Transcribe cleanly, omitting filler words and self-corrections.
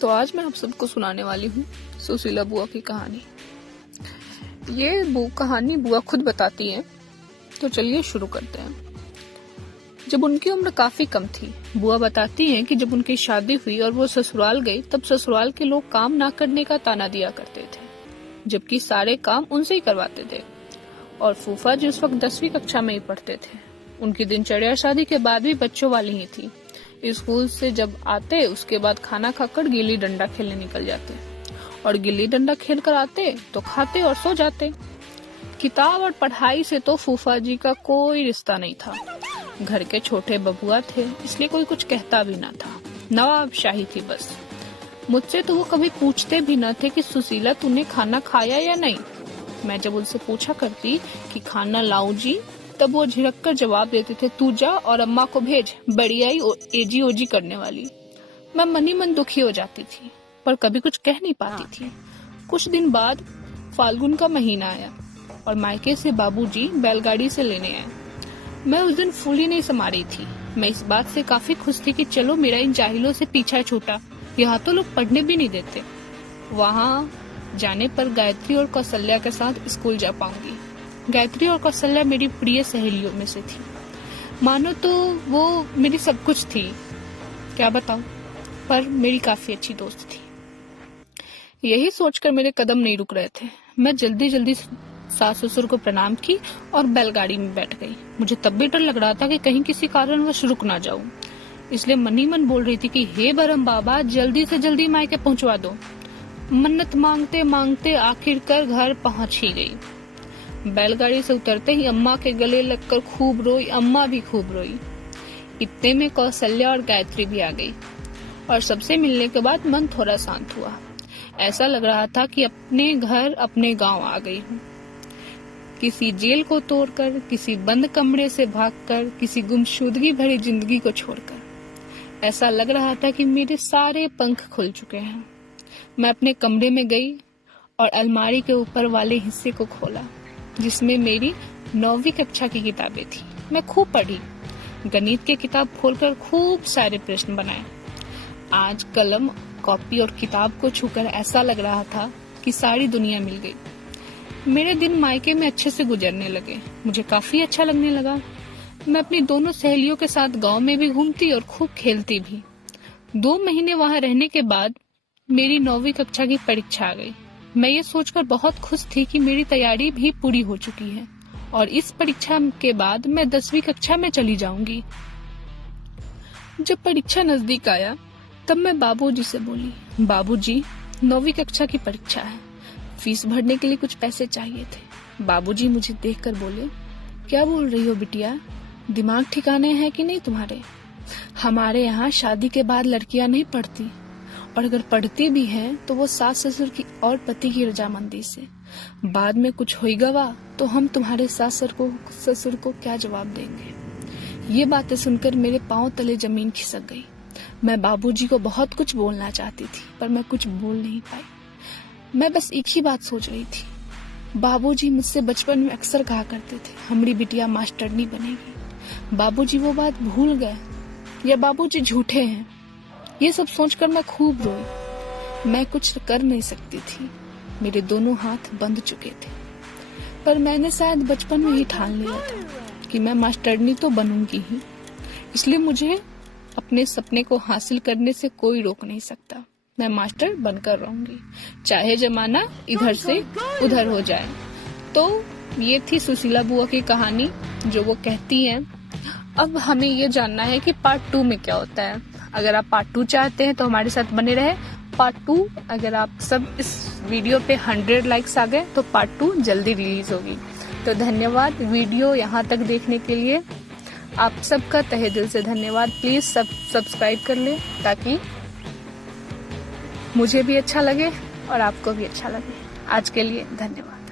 तो आज मैं आप सबको सुनाने वाली हूँ सुशीला बुआ की कहानी। ये कहानी बुआ खुद बताती है, तो चलिए शुरू करते हैं। जब उनकी उम्र काफी कम थी, बुआ बताती हैं कि जब उनकी शादी हुई और वो ससुराल गई, तब ससुराल के लोग काम ना करने का ताना दिया करते थे, जबकि सारे काम उनसे ही करवाते थे। और फूफा जी उस वक्त 10वीं कक्षा में ही पढ़ते थे। उनकी दिनचर्या शादी के बाद भी बच्चों वाली ही थी। स्कूल से जब आते, उसके बाद खाना खाकर गिल्ली डंडा खेलने निकल जाते, और गिल्ली डंडा खेल कर आते तो खाते और सो जाते। किताब और पढ़ाई से तो फूफा जी का कोई रिश्ता नहीं था। घर के छोटे बबुआ थे, इसलिए कोई कुछ कहता भी ना था। नवाबशाही थी बस। मुझसे तो वो कभी पूछते भी न थे कि सुशीला तूने खाना खाया या नहीं। मैं जब उनसे पूछा करती कि खाना लाऊं जी, तब वो झिड़क कर जवाब देते थे, तू जा और अम्मा को भेज, बढ़ियाई एजी ओजी करने वाली। मैं मन ही मन दुखी हो जाती थी, पर कभी कुछ कह नहीं पाती थी। कुछ दिन बाद फाल्गुन का महीना आया और मायके से बाबूजी बैलगाड़ी से लेने आए। मैं उस दिन फूली नहीं समा रही थी। मैं इस बात से काफी खुश थी कि चलो मेरा इन जाहिलों से पीछा छूटा। यहाँ तो लोग पढ़ने भी नहीं देते। वहाँ जाने पर गायत्री और कौशल्या के साथ स्कूल जा पाऊंगी। गायत्री और कौशल्या मेरी प्रिय सहेलियों में से थी। मानो तो वो मेरी सब कुछ थी, क्या बताऊं, पर मेरी काफी अच्छी दोस्त थी। यही सोचकर मेरे कदम नहीं रुक रहे थे। मैं जल्दी जल्दी सास ससुर को प्रणाम की और बैलगाड़ी में बैठ गई। मुझे तब भी डर लग रहा था कि कहीं किसी कारणवश रुक ना जाऊं, इसलिए मन ही मन बोल रही थी कि हे बरम बाबा, जल्दी से जल्दी मायके पहुंचवा दो। मन्नत मांगते मांगते आखिरकार घर पहुंच ही गई। बैलगाड़ी से उतरते ही अम्मा के गले लगकर खूब रोई। अम्मा भी खूब रोई। इतने में कौशल्या और गायत्री भी आ गई, और सबसे मिलने के बाद मन थोड़ा शांत हुआ। ऐसा लग रहा था कि अपने घर अपने गांव आ गई हूँ। किसी जेल को तोड़कर, किसी बंद कमरे से भागकर, किसी गुमशुदगी भरी जिंदगी को छोड़कर। ऐसा लग रहा था कि मेरे सारे पंख खुल चुके हैं। मैं अपने कमरे में गई और अलमारी के ऊपर वाले हिस्से को खोला, जिसमें मेरी 9वीं कक्षा की किताबें थी। मैं खूब पढ़ी। गणित की किताब खोलकर खूब सारे प्रश्न बनाए। आज कलम, कॉपी और किताब को छूकर ऐसा लग रहा था कि सारी दुनिया मिल गई। मेरे दिन मायके में अच्छे से गुजरने लगे। मुझे काफी अच्छा लगने लगा। मैं अपनी दोनों सहेलियों के साथ गांव में भी घूमती और खूब खेलती भी। 2 महीने वहां रहने के बाद मेरी 9वीं कक्षा की परीक्षा आ गई। मैं ये सोचकर बहुत खुश थी कि मेरी तैयारी भी पूरी हो चुकी है और इस परीक्षा के बाद मैं 10वीं कक्षा में चली जाऊंगी। जब परीक्षा नजदीक आया, तब मैं बाबूजी से बोली, बाबूजी, 9वीं कक्षा की परीक्षा है, फीस भरने के लिए कुछ पैसे चाहिए थे। बाबूजी मुझे देखकर बोले, क्या बोल रही हो बिटिया, दिमाग ठिकाने हैं कि नहीं तुम्हारे? हमारे यहाँ शादी के बाद लड़कियां नहीं पढ़ती, और अगर पढ़ती भी हैं तो वो सास ससुर की और पति की रजामंदी से। बाद में कुछ होगा तो हम तुम्हारे सास ससुर को क्या जवाब देंगे? ये बातें सुनकर मेरे पांव तले जमीन खिसक गई। मैं बाबूजी को बहुत कुछ बोलना चाहती थी, पर मैं कुछ बोल नहीं पाई। मैं बस एक ही बात सोच रही थी। बाबूजी मुझसे बचपन में अक्सर कहा करते थे, हमारी बिटिया मास्टरनी बनेगी। बाबूजी वो बात भूल गए, या बाबूजी झूठे हैं? ये सब सोचकर मैं खूब रोई। मैं कुछ कर नहीं सकती थी। मेरे दोनों हाथ बंध चुके थे। पर मैंने शायद बचपन में ही ठान लिया था कि मैं मास्टरनी तो बनूंगी ही, इसलिए मुझे अपने सपने को हासिल करने से कोई रोक नहीं सकता। मैं मास्टर बनकर रहूंगी, चाहे जमाना इधर से उधर हो जाए। तो ये थी सुशीला बुआ की कहानी, जो वो कहती हैं। अब हमें ये जानना है कि पार्ट 2 में क्या होता है। अगर आप पार्ट 2 चाहते हैं तो हमारे साथ बने रहे। पार्ट 2, अगर आप सब इस वीडियो पे 100 लाइक्स आ गए तो पार्ट 2 जल्दी रिलीज होगी। तो धन्यवाद वीडियो यहाँ तक देखने के लिए। आप सबका तहे दिल से धन्यवाद। प्लीज सब्सक्राइब कर ले, ताकि मुझे भी अच्छा लगे और आपको भी अच्छा लगे। आज के लिए धन्यवाद।